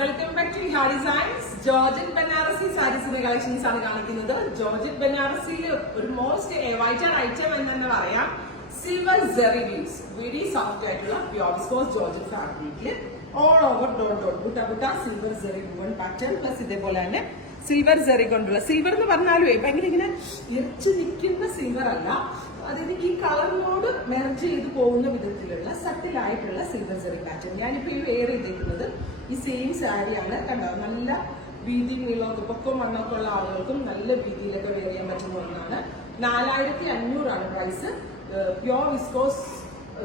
Welcome back to ഹാ designs. Georgette Banarasi സാരീസിന്റെ collections ആണ് കാണിക്കുന്നത്. ജോർജറ്റ് ബനാറസിയിൽ ഒരു മോസ്റ്റ് എവൈറ്റഡ് ഐറ്റം എന്ന് തന്നെ പറയാം. Silver zari weaves, very soft ആയിട്ടുള്ള പ്യൂർ വിസ്കോസ് ജോർജറ്റ് ഫാബ്രിക്കിൽ all over dot dot butta butta silver zari woven pattern plus ഇതേപോലെ തന്നെ സിൽവർ സെറി കൊണ്ടുള്ള, സിൽവർ എന്ന് പറഞ്ഞാലും ഭയങ്കര ഇങ്ങനെ ഇറച്ചു നിൽക്കുന്ന സിൽവർ അല്ല, അതായത് ഈ കളറിനോട് മെർജ് ചെയ്ത് പോകുന്ന വിധത്തിലുള്ള സട്ടിലായിട്ടുള്ള സിൽവർ സെറി പാറ്റേൺ. ഞാനിപ്പോ ഈ വെയർ ചെയ്തിരിക്കുന്നത് ഈ സെയിം സാരിയാണ്. കണ്ടോ, നല്ല വീതി നീളമൊക്കെ പൊക്കം വണ്ണമൊക്കെ ഉള്ള ആളുകൾക്കും നല്ല വീതിയിലൊക്കെ വെയർ ചെയ്യാൻ പറ്റുന്ന ഒന്നാണ്. 4500 പ്രൈസ്. പ്യോർ വിസ്കോസ്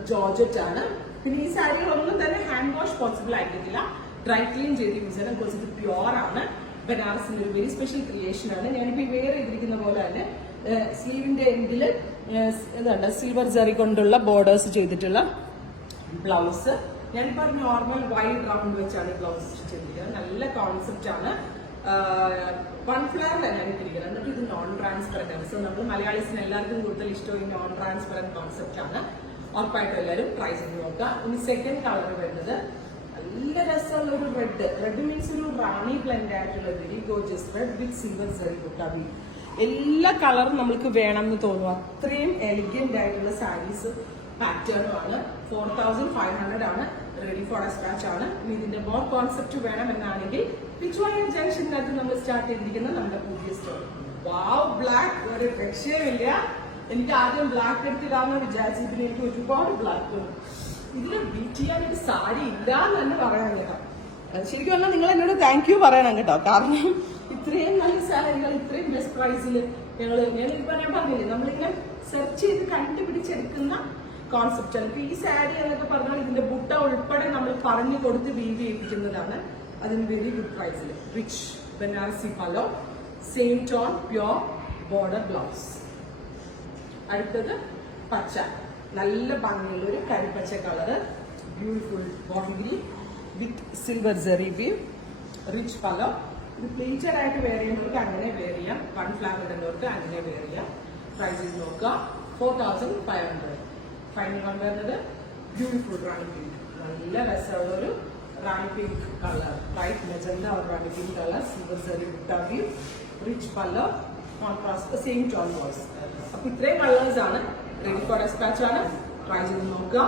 ജോർജറ്റ് ആണ്. പിന്നെ ഈ സാരികളൊന്നും തന്നെ ഹാൻഡ് വാഷ് പോസിബിൾ ആയിട്ടില്ല, ഡ്രൈ ക്ലീൻ ചെയ്ത് യൂസ് ചെയ്യാൻ. കുറച്ച് ഇത് പ്യോർ ആണ്, ബനാറസിന്റെ ഒരു വെരി സ്പെഷ്യൽ ക്രിയേഷൻ ആണ്. ഞാനിപ്പോ ഈ വെയർ ചെയ്തിരിക്കുന്ന പോലെ തന്നെ സ്ലീവിന്റെ എൻഡില് എന്താണ് സിൽവർ ജറി കൊണ്ടുള്ള ബോർഡേഴ്സ് ചെയ്തിട്ടുള്ള ബ്ലൗസ്. ഞാനിപ്പോ നോർമൽ വൈഡ് റൗണ്ട് വെച്ചാണ് ബ്ലൗസ് ചെയ്തിരിക്കുന്നത്. നല്ല കോൺസെപ്റ്റ് ആണ്. 1 ഫ്ലവറിലാണ് ഞാൻ ഇട്ടിരിക്കുന്നത്. എന്നിട്ട് ഇത് നോൺ ട്രാൻസ്പെറന്റ് ആണ്. സോ നമ്മൾ മലയാളീസിന് എല്ലാവർക്കും കൂടുതൽ ഇഷ്ടം ഈ നോൺ ട്രാൻസ്പെറന്റ് കോൺസെപ്റ്റ് ആണ്. ഉറപ്പായിട്ടും എല്ലാവരും ട്രൈ ചെയ്ത് നോക്കുക. ഇനി സെക്കൻഡ് കളർ വരുന്നത് നല്ല രസമുള്ള ഒരു റെഡ് മീൻസ് ഒരു റാണി ബ്ലെൻഡ് ആയിട്ടുള്ള very gorgeous red with silver zari ബുട്ടാബി. എല്ലാ കളറും നമ്മൾക്ക് വേണം എന്ന് തോന്നും, അത്രയും എലിഗന്റ് ആയിട്ടുള്ള സാരീസ് പാറ്റേണും ആണ്. 4500 ആണ്. റെഡി ഫോർ ഡെസ്പാച്ച് ആണ്. ഇതിന്റെ മോർ കോൺസെപ്റ്റ് വേണം എന്നാണെങ്കിൽ പിച്ചുവായ ജംഗ്ഷനകത്ത് നമ്മൾ സ്റ്റാർട്ട് ചെയ്തിരിക്കുന്ന നമ്മുടെ പുതിയ സ്റ്റോർ. വാവ്, ബ്ലാക്ക് ഒരു രക്ഷയുമില്ല. എനിക്ക് ആദ്യം ബ്ലാക്ക് എടുത്തിടാമെന്ന് വിചാരിച്ചു. ഇതിന് എനിക്ക് ഒരുപാട് ബ്ലാക്ക് തോന്നും. ഇതിൽ ബീറ്റ് ചെയ്യാൻ ഒരു സാരി ഇല്ല എന്ന് തന്നെ പറയാൻ കേട്ടോ. ശരിക്കും പറഞ്ഞാൽ നിങ്ങൾ എന്നോട് താങ്ക് യു പറയണം കേട്ടോ. കാരണം ഇത്രയും നല്ല സാരികൾ ഇത്രയും ബെസ്റ്റ് പ്രൈസിൽ ഞാനിപ്പോ ഞാൻ പറഞ്ഞില്ലേ, നമ്മളിങ്ങനെ സെർച്ച് ചെയ്ത് കണ്ടുപിടിച്ചെടുക്കുന്ന കോൺസെപ്റ്റ് ആണ്. ഇപ്പൊ ഈ സാരി എന്നൊക്കെ പറഞ്ഞാൽ ഇതിന്റെ ബുട്ട ഉൾപ്പെടെ നമ്മൾ പറഞ്ഞു കൊടുത്ത് വീവ് ചെയ്യിപ്പിക്കുന്നതാണ്. അതിന് വെരി ഗുഡ് പ്രൈസിൽ. Rich Banarasi pallu, same tone pure border blouse. അടുത്തത് പച്ച, നല്ല ഭംഗിയുള്ള ഒരു കരിപ്പച്ച colour, beautiful body green with silver zari weave, rich pallu. ഇത് പ്ലേറ്റഡ് ആയിട്ട് വെയർ ചെയ്യുന്നവർക്ക് അങ്ങനെ വെയർ ചെയ്യാം, 1 ഫ്ലാഗ് ഇടുന്നവർക്ക് അങ്ങനെ വെയർ ചെയ്യാം. പ്രൈസ് ചെയ്ത് നോക്കുക. 4500. ഫൈനൽ വൺ വരുന്നത് ബ്യൂട്ടിഫുൾ റാണി പിങ്ക്, നല്ല രസമുള്ള ഒരു റാണി പിങ്ക് കളർ, റൈറ്റ് മെജന്ത ഒരു റാണി pink colour, silver zari ബുട്ടാബി, rich പലോ, contrast same tone voice. അപ്പൊ ഇത്രയും കളേഴ്സ് ആണ്. റെഡി ഫോർ ഡെസ്പാച്ച് ആണ്. ട്രൈ ചെയ്ത് നോക്കുക.